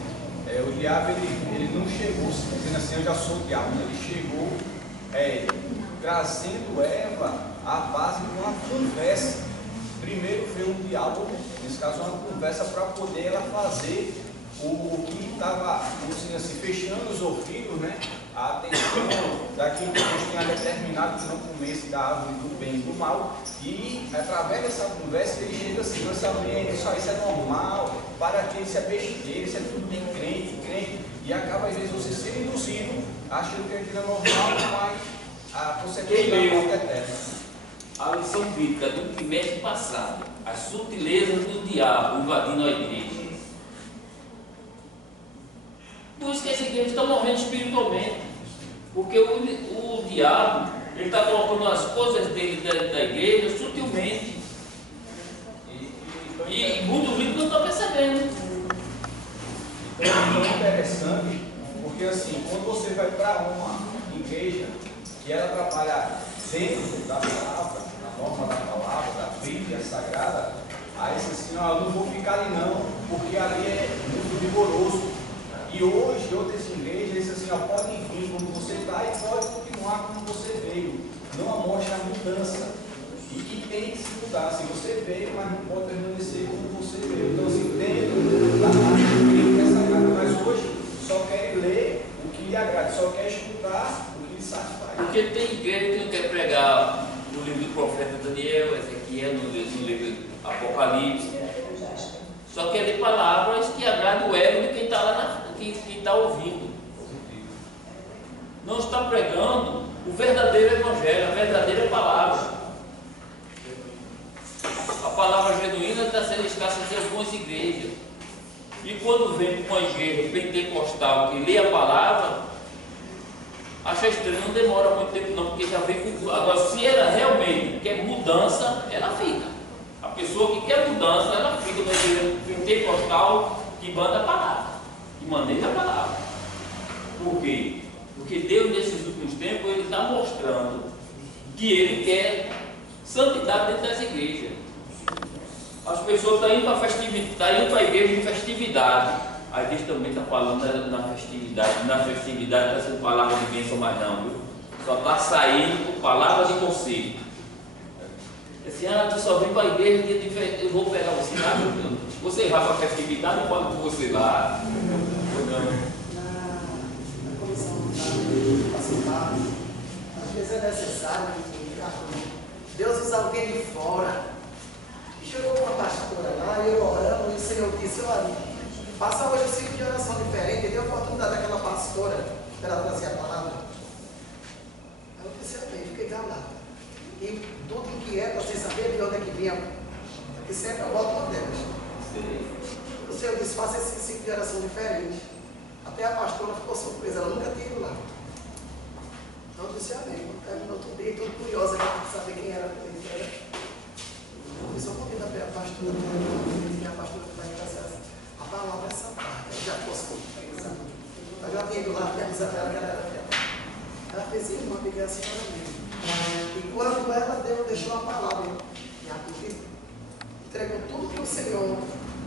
o diabo ele não chegou dizendo assim, eu já sou o diabo, ele chegou trazendo Eva à base de uma conversa. Primeiro veio um diálogo, nesse caso uma conversa para poder ela fazer o que estava, assim, fechando os ouvidos, né? A atenção daquilo que Deus tinha determinado que não comesse da árvore do bem e do mal, e através dessa conversa ele chega assim, não saber isso é normal, para que isso é besteira, isso é tudo de crente, e acaba às vezes você ser induzido achando que aquilo é normal, mas a consequência da morte eterna. A lição bíblica do trimestre passado, as sutilezas do diabo invadindo a igreja. Por isso que essa igreja está morrendo espiritualmente. Porque o diabo, ele está colocando as coisas dele dentro da igreja sutilmente. E muitos líderes não estão percebendo. Então é interessante, porque assim, quando você vai para uma igreja que ela trabalha dentro da palavra, na norma da palavra, da Bíblia Sagrada, aí você assim, eu não vou ficar ali não, porque ali é muito rigoroso. E hoje, outras igrejas, eles assim, podem vir como você está e pode continuar como você veio. Não mostra a mudança. E tem que se mudar. Se você veio, mas não pode permanecer como você veio. Então, assim, dentro da Bíblia Sagrada, mas hoje só quer ler o que lhe agrada, só quer escutar o que lhe satisfaz. Porque tem igreja que não quer pregar no livro do profeta Daniel, Ezequiel, no livro do Apocalipse. Só quer ler palavras que agradam o ego de quem está lá na frente. Que está ouvindo, não está pregando o verdadeiro evangelho, a verdadeira palavra. A palavra genuína está sendo escassa em algumas igrejas. E quando vem com uma igreja pentecostal que lê a palavra, acha estranho, não demora muito tempo não, porque já vem com. Agora, se ela realmente quer mudança, ela fica. A pessoa que quer mudança, ela fica na igreja pentecostal que manda a palavra. E maneja a palavra. Por quê? Porque Deus, nesses últimos tempos, Ele está mostrando que Ele quer santidade dentro das igrejas. As pessoas estão indo para a festividade, estão indo para a igreja em festividade. A igreja também está falando na festividade. Na festividade não está sendo palavra de bênção mais não, viu? Só está saindo por palavra de conselho. Assim, tu só vem para a igreja dia de festa, eu vou pegar você lá, você vai para a festividade, eu falo com você lá. Na comissão da participar, às vezes é necessário que Deus usa alguém de fora. E chegou uma pastora lá, eu orando, e o Senhor disse, olha, passa hoje um ciclo de oração diferente, deu a oportunidade daquela pastora para ela trazer a palavra. Aí eu disse, amém, fiquei calado. E tudo inquieto, sem saber de onde é que vinha, porque sempre eu volto com Deus. O Senhor disse, faça esse ciclo de oração diferente. Até a pastora ficou surpresa, ela nunca tinha ido lá. Então eu disse, amém. No outro dia, tudo curiosa, para saber quem era. Eu só convido a pastora, a pastora que vai trazer a palavra essa parte. Eu já fosse surpresa. Eu já tinha ido lá, tinha avisado ela que ela era dela. Ela fez irmã, peguei a senhora mesmo. E quando ela deixou a palavra, entregou tudo que o Senhor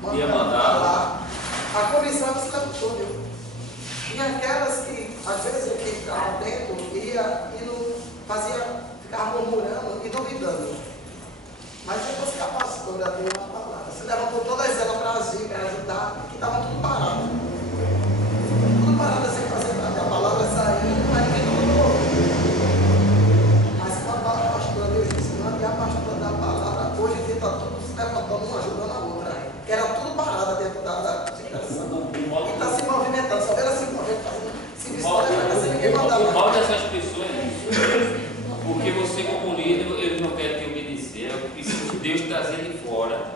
mandou falar, a comissão se levantou, viu? E aquelas que, às vezes, eu ficava dentro, ia e não fazia, ficava murmurando e duvidando. Mas depois que a pastora deu uma palavra, se levantou todas elas para agir, para ajudar, que estava tudo parado. Tudo parado sem fazer nada. A palavra saiu, mas ninguém mudou. Mas quando a pastora deu ensinando e a pastora da palavra, hoje em dia está tudo se levantando, uma ajudando a outra. Que era tudo parado dentro da situação. E está se movimentando, só ela se movimentando, se misturando, sem ninguém mandar nada. O mal dessas pessoas é isso. Porque você, como líder, eles não querem te obedecer. É preciso Deus trazer de fora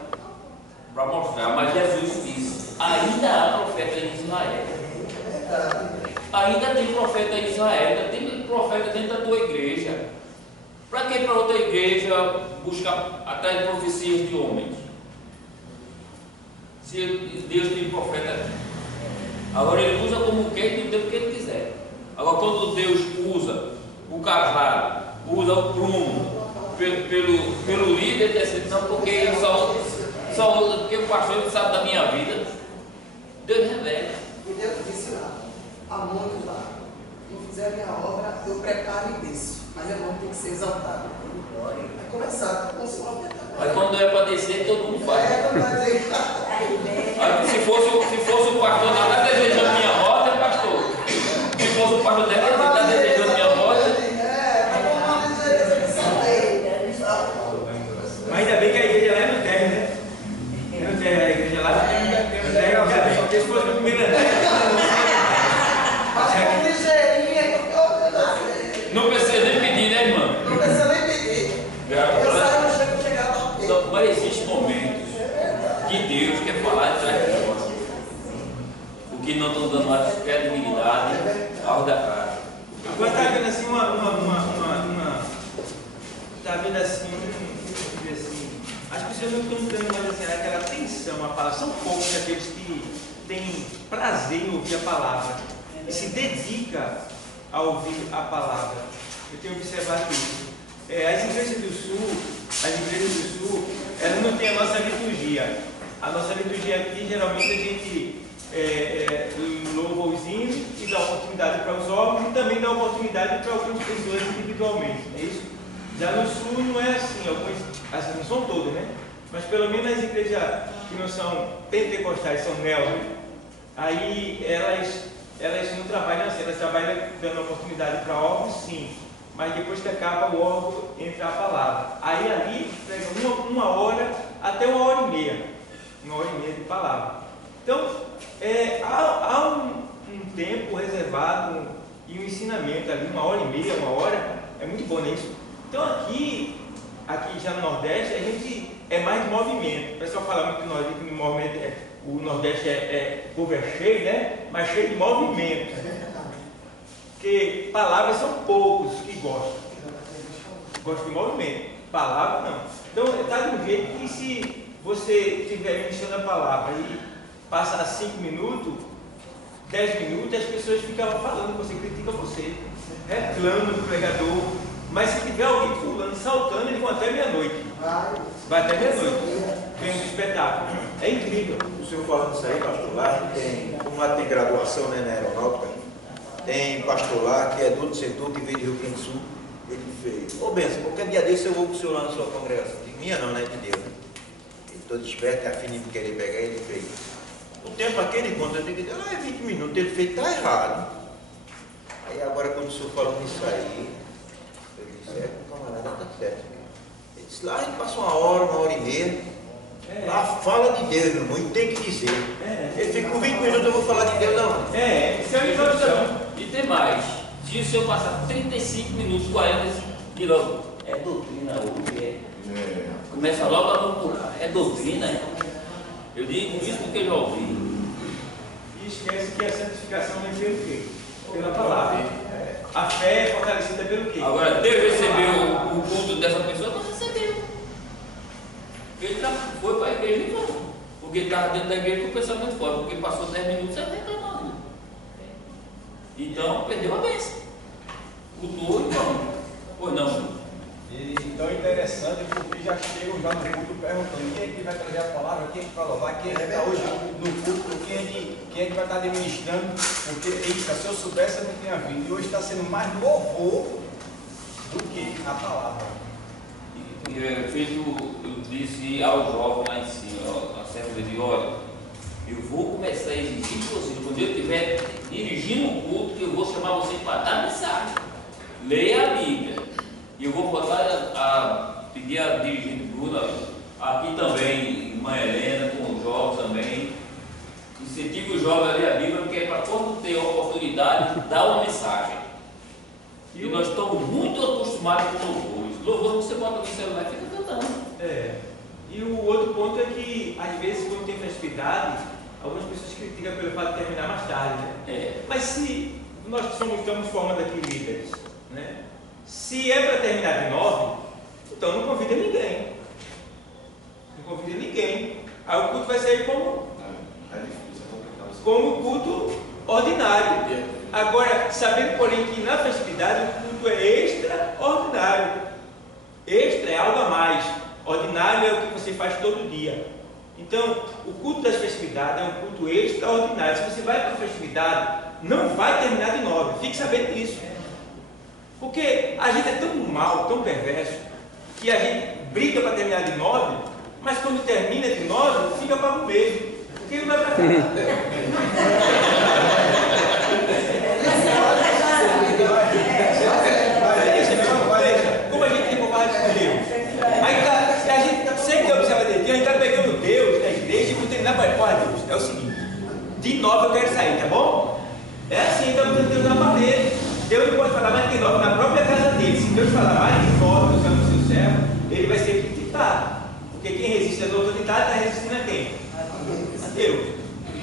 para mostrar, mas Jesus disse, ainda há profeta em Israel. Ainda tem profeta em Israel, ainda tem profeta dentro da tua igreja. Para que para outra igreja buscar atrás de profecias de homens? Se Deus tem profeta aqui. Agora ele usa como quer e do tempo que ele quiser. Agora quando Deus usa o cavalo, usa o prumo pelo líder, ele diz não, porque ele só usa, porque o pastor não sabe da minha vida. Deus revela. E Deus disse lá, há muitos lá, não fizer a minha obra, eu preparo e desço. Mas meu nome tem que ser exaltado. Vai começar com o Senhor. Mas quando é para descer, todo mundo faz. Não vai dizer. Se fosse o pastor que está desejando minha morte, é pastor. Se fosse o pastor dela, que está desejando minha morte. Mas ainda bem que a igreja lá é no térreo, né? Não tem a igreja lá, tem térreo, só que se fosse no primeiro andar. Não precisa nem pedir, né, irmã? Não precisa nem pedir. Eu saio no chego chegar lá. Então, mas existem momentos que Deus quer falar de trás de nós. O que não estão dando mais credibilidade ao da cara. Agora está vendo assim está vendo assim, as pessoas não estão dando mais assim, aquela atenção à palavra. São poucos aqueles que têm prazer em ouvir a palavra e se dedica a ouvir a palavra. Eu tenho observado isso. As igrejas do Sul, elas não têm a nossa liturgia. A nossa liturgia aqui, geralmente a gente louva os hinos e dá oportunidade para os órgãos e também dá oportunidade para algumas pessoas individualmente. É isso? Já no Sul não é assim, assim, não são todas, né? Mas pelo menos as igrejas que não são pentecostais, são neos, aí elas não trabalham assim, elas trabalham dando oportunidade para órgãos, sim, mas depois que acaba o órgão, entra a palavra. Aí ali pega uma hora até uma hora e meia de palavra. Então, há um tempo reservado e um ensinamento ali, uma hora e meia, uma hora, é muito bom nisso. Então aqui já no Nordeste, a gente é mais de movimento. O pessoal fala muito que o Nordeste o povo é cheio, né? Mas cheio de movimento. Porque palavras são poucos que gostam. Gostam de movimento. Palavra não. Então está de um jeito que se você estiver ministrando a palavra e passar 5 minutos, 10 minutos, as pessoas ficam falando, você critica você, reclama do pregador. Mas se tiver alguém pulando, saltando, eles vão até meia-noite. Vai até meia-noite. Vem um espetáculo. É incrível. O senhor falando isso aí, pastor, lá como lá tem graduação, né, na aeronáutica, tem pastor lá que é do setor que veio de Rio Grande do Sul. Ele fez: ô benção, qualquer dia desse eu vou com o senhor lá na sua congregação. Digo, minha não, né, de Deus. Ele todo esperto, é afim de querer pegar, ele fez. O tempo aquele conta, eu digo, é 20 minutos. Ele fez, tá errado. Aí agora quando o senhor falando isso aí, o camarada está certo. Ele disse, lá a gente passa uma hora e meia. Lá fala de Deus, meu irmão, e tem que dizer. Ele fica com 20 minutos, eu vou falar de Deus, não. Isso é uma introdução. E tem mais. Se o senhor passar 35 minutos, 40, e logo, é doutrina hoje, começa logo a procurar. É doutrina, Eu digo isso porque eu já ouvi. E esquece que a santificação vem pelo quê? Pela palavra. A fé é fortalecida pelo quê? Agora, Deus recebeu o culto dessa pessoa? Não recebeu. Ele foi para a igreja e foi. Porque ele estava dentro da igreja com o pensamento fora. Porque passou 10 minutos e reclamando. Então, perdeu a bênção. Cultuou e não. Pois não. Então é interessante porque já chegam já no culto perguntando quem é que vai trazer a palavra, quem é que vai louvar, quem é que está hoje no culto, quem é que vai estar administrando, porque eita, se eu soubesse eu não tinha vindo. E hoje está sendo mais louvor do que a palavra. Eu disse ao jovem lá em cima, a certa de olha, eu vou começar a exigir de vocês, quando eu estiver dirigindo o culto, que eu vou chamar vocês para dar mensagem. Leia a Bíblia. E eu vou voltar a pedir a dirigente Bruna, aqui também, irmã Helena, com os jovens também. Incentive os jovens a ler a Bíblia, porque é para quando ter a oportunidade, dar uma mensagem. E nós estamos muito acostumados com louvores. Louvor você bota no celular e fica cantando. E o outro ponto é que, às vezes, quando tem festividade, algumas pessoas criticam pelo fato de terminar mais tarde, né? Mas se nós estamos formando aqui líderes, né? Se é para terminar de 9, então não convida ninguém. Não convida ninguém. Aí o culto vai sair como culto ordinário. Agora, sabendo, porém, que na festividade o culto é extraordinário. Extra é algo a mais. Ordinário é o que você faz todo dia. Então, o culto das festividades é um culto extraordinário. Se você vai para a festividade, não vai terminar de 9. Fique sabendo disso. Porque a gente é tão mal, tão perverso, que a gente briga para terminar de 9, mas quando termina de 9, fica para o mesmo. Porque ele vai para cá. Como a gente tem bobagem com Deus. Aí a gente sempre observa Deus, a gente está pegando Deus da igreja e vou terminar para Deus. É o seguinte, de 9 eu quero sair, tá bom? É assim, estamos tentando Deus na parede. Deus não pode falar mais de 9 na própria casa dele. Se Deus falar mais de 9 usando o seu servo, ele vai ser criticado. Porque quem resiste às autoridades está resistindo a quem? A Deus.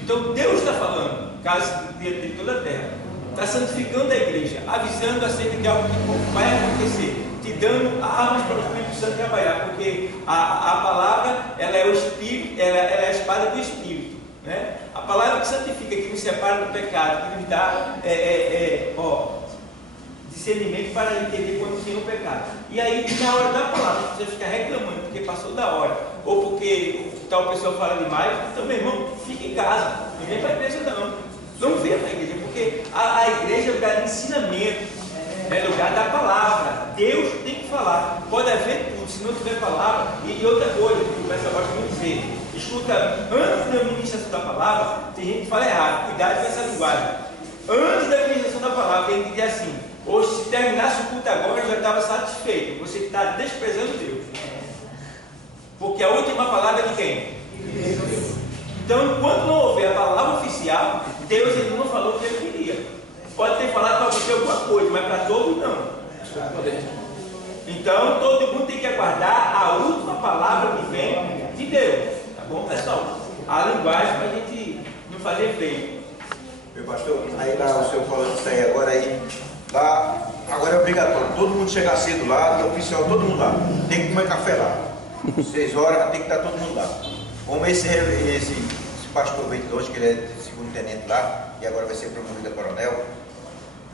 Então Deus está falando, caso de toda a terra, está santificando a igreja, avisando acerca de algo que vai acontecer, te dando armas para o Espírito Santo trabalhar, porque a palavra, ela é o Espírito, ela é a espada do Espírito, né? A palavra que santifica, que nos separa do pecado, que nos dá discernimento para entender quando tem o pecado. E aí, na hora da palavra, você fica reclamando porque passou da hora, ou porque tal pessoa fala demais, então, meu irmão, fica em casa, não vem para a igreja não. Não venha para a igreja, porque a igreja é lugar de ensinamento, é lugar da palavra. Deus tem que falar. Pode haver tudo, se não tiver palavra. E outra coisa que o pessoal gosta muito de dizer, escuta, antes da ministração da palavra, tem gente que fala errado, cuidado com essa linguagem. Antes da ministração da palavra, tem que dizer assim, hoje, se terminasse o culto agora, eu já estava satisfeito. Você está desprezando Deus. Porque a última palavra é de quem? Deus. Então, enquanto não houver a palavra oficial, Deus ainda não falou o que ele queria. Pode ter falado para você alguma coisa, mas para todos não. Então, todo mundo tem que aguardar a última palavra que vem de Deus. Tá bom, pessoal? A linguagem para a gente não fazer feio. Meu pastor, aí lá o senhor falando isso aí agora aí. Lá, agora é obrigatório, todo mundo chegar cedo lá, e oficial, todo mundo lá. Tem que comer café lá. 6 horas tem que estar todo mundo lá. Como esse pastor veio de hoje, que ele é segundo tenente lá, e agora vai ser promovido a coronel,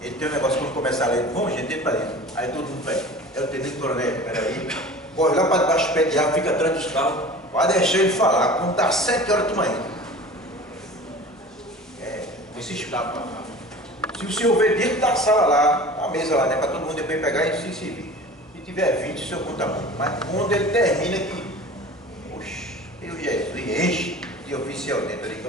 ele tem um negócio, quando começar a ler, vamos gente, entra para dentro. Aí todo mundo vai, é o tenente coronel, peraí, corre lá para debaixo do pé de árvore, fica atrás dos carros, vai deixar ele falar, quando está 7 horas da manhã. Não se escapa. Se o senhor ver dentro da sala lá, a mesa lá, né, para todo mundo depois pegar e se servir. Se tiver 20, o senhor conta muito. Mas quando ele termina que, oxe, meu Jesus, enche de oficial dentro ali.